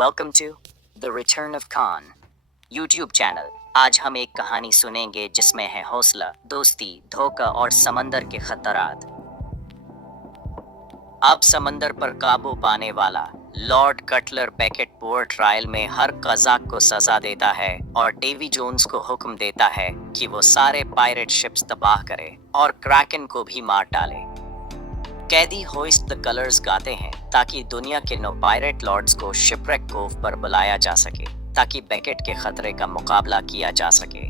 Welcome to the return of Khan YouTube channel. आज हम एक कहानी सुनेंगे जिसमें है हौसला, दोस्ती, धोखा और समंदर के खतरात। अब समंदर पर काबू पाने वाला लॉर्ड कटलर बेकेट पोर ट्रायल में हर कज़ाक को सजा देता है और डेवी जोन्स को हुक्म देता है कि वो सारे पायरेट शिप्स तबाह करे और क्रैकन को भी मार डाले। कैदी होइस्ट द कलर्स गाते हैं ताकि दुनिया के 9 पायरेट लॉर्ड्स को शिपरेक कोव पर बुलाया जा सके ताकि बेकेट के खतरे का मुकाबला किया जा सके।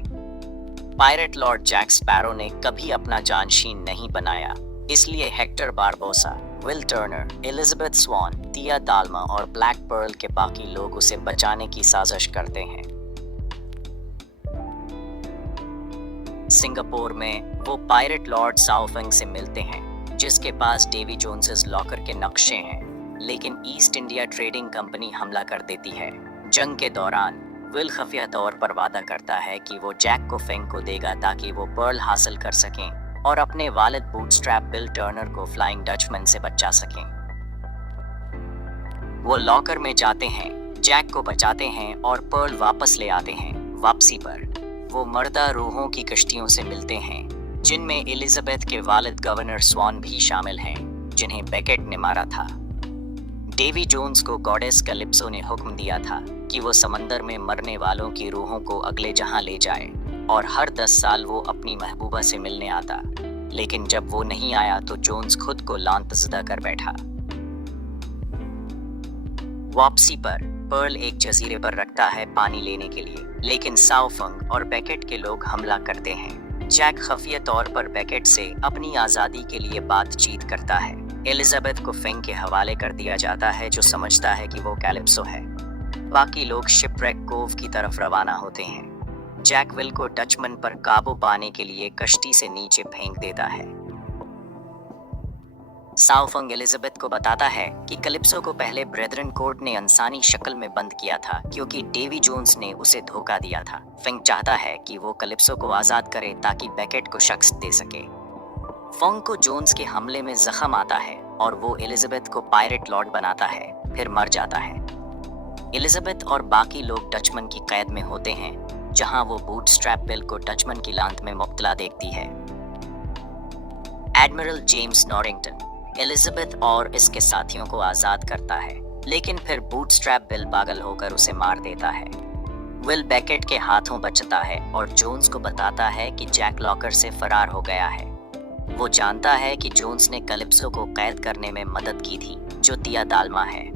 पायरेट लॉर्ड जैक स्पैरो ने कभी अपना जानशीन नहीं बनाया, इसलिए Hector Barbossa, Will Turner, Elizabeth Swann, Tia Dalma और ब्लैक पर्ल के बाकी लोग उसे बचाने की साजिश करते हैं। सिंगापुर में वो पायरेट लॉर्ड साउफेंग से मिलते हैं जिसके पास डेवी जोन्स लॉकर के नक्शे हैं, लेकिन ईस्ट इंडिया ट्रेडिंग कंपनी हमला कर देती है। जंग के दौरान विल खुफिया तौर पर वादा करता है कि वो जैक को फेंग को देगा ताकि वो पर्ल हासिल कर सकें और अपने वालिद बूटस्ट्रैप बिल टर्नर को फ्लाइंग डचमैन से बचा सकें। वो लॉकर में जाते हैं, जैक को बचाते हैं और पर्ल वापस ले आते हैं। वापसी पर वो मर्दा रूहों की कश्तियों से मिलते हैं जिनमें एलिजाबेथ के वालिद गवर्नर स्वान भी शामिल हैं, जिन्हें बेकेट ने मारा था। डेवी जोन्स को गॉडेस कैलिप्सो ने हुक्म दिया था कि वो समंदर में मरने वालों की रूहों को अगले जहां ले जाए और हर 10 साल वो अपनी महबूबा से मिलने आता, लेकिन जब वो नहीं आया तो जोन्स खुद को लांतज़दा कर बैठा। वापसी पर पर्ल एक जजीरे पर रखता है पानी लेने के लिए, लेकिन साउफंग और बेकेट के लोग हमला करते हैं। जैक खुफिया तौर पर बेकेट से अपनी आज़ादी के लिए बातचीत करता है। एलिजाबेथ को फेंग के हवाले कर दिया जाता है जो समझता है कि वो कैलिप्सो है। बाकी लोग शिपरेक कोव की तरफ रवाना होते हैं। जैक विल को डचमन पर काबू पाने के लिए कश्ती से नीचे फेंक देता है। साउफंग एलिजाबेथ को बताता है कि कैलिप्सो को पहले ब्रेदरन कोर्ट ने इंसानी शक्ल में बंद किया था क्योंकि डेवी जोन्स ने उसे धोखा दिया था। फेंग चाहता है कि वो कैलिप्सो को आजाद करे ताकि बेकेट को शख्स दे सके। फेंग को जोन्स के हमले में जख्म आता है और वो एलिजाबेथ को पायरेट लॉर्ड बनाता है, फिर मर जाता है। एलिजाबेथ और बाकी लोग डचमन की कैद में होते हैं जहां वो बूटस्ट्रैप बिल को डचमन की लांत में मुब्तला देखती है। एडमिरल जेम्स नॉरिंगटन एलिजाबेथ और इसके साथियों को आजाद करता है, लेकिन फिर बूटस्ट्रैप बिल पागल होकर उसे मार देता है। विल बेकेट के हाथों बचता है और जोन्स को बताता है कि जैक लॉकर से फरार हो गया है। वो जानता है कि जोन्स ने कैलिप्सो को कैद करने में मदद की थी, जो तिया दाल्मा है।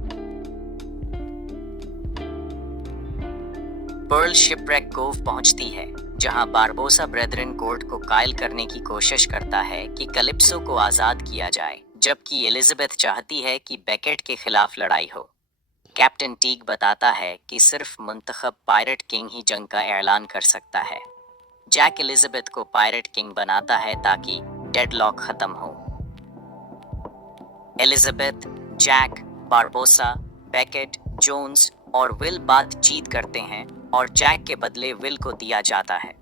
पर्ल शिपरेक कोव पहुंचती है, जहां बारबोसा ब्रेदरन कोर्ट को कायल करने की कोशिश करता है कि कैलिप्सो को आजाद किया जाए, जबकि एलिजाबेथ चाहती है कि बेकेट के खिलाफ लड़ाई हो। कैप्टन टीग बताता है कि सिर्फ मुंतखब पायरेट किंग ही जंग का ऐलान कर सकता है। जैक एलिजाबेथ को पायरेट किंग बनाता है ताकि डेडलॉक खत्म हो। Elizabeth, Jack, Barbossa, Beckett, Jones और विल बातचीत करते हैं और जैक के बदले विल को दिया जाता है।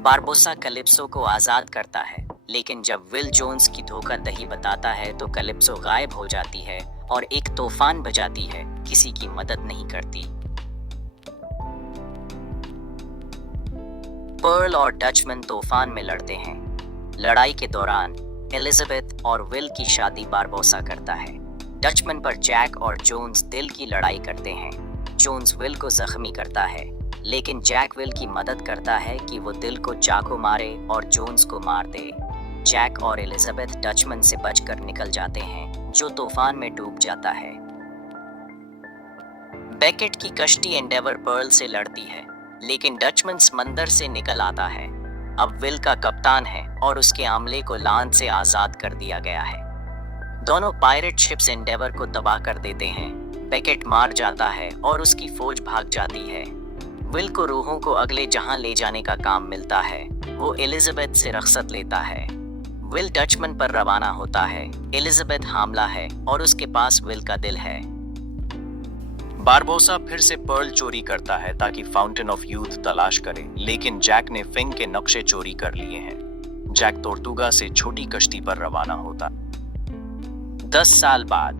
बारबोसा कैलिप्सो को आजाद करता है, लेकिन जब विल जोन्स की धोखाधड़ी बताता है तो कैलिप्सो गायब हो जाती है और एक तूफान बजाती है, किसी की मदद नहीं करती। पर्ल और डचमन तूफान में लड़ते हैं। लड़ाई के दौरान एलिजाबेथ और विल की शादी बारबोसा करता है। डचमन पर जैक और जोन्स दिल की लड़ाई करते हैं। जोन्स विल को जख्मी करता है, लेकिन जैक विल की मदद करता है कि वो दिल को चाकू मारे और जोन्स को मार दे। जैक और एलिजाबेथ डचमन से बचकर निकल जाते हैं, जो तूफान में डूब जाता है। बेकेट की कश्ती एंडेवर पर्ल से लड़ती है, लेकिन डचमन समंदर से निकल आता है। अब विल का कप्तान है और उसके अमले को लांत से आजाद कर दिया गया है। दोनों पायरेट शिप्स एंडेवर को तबाह कर देते हैं। बेकेट मार जाता है और उसकी फौज भाग जाती है। विल को रूहों को अगले जहां ले जाने का काम मिलता है। वो एलिजाबेथ से रख्सत लेता है। विल डचमन पर रवाना होता है। एलिजाबेथ हामला है और उसके पास विल का दिल है। बारबोसा फिर से पर्ल चोरी करता है ताकि फाउंटेन ऑफ यूथ तलाश करे, लेकिन जैक ने फिंग के नक्शे चोरी कर लिए हैं। जैक तोर्तुगा से छोटी कश्ती पर रवाना होता। 10 साल बाद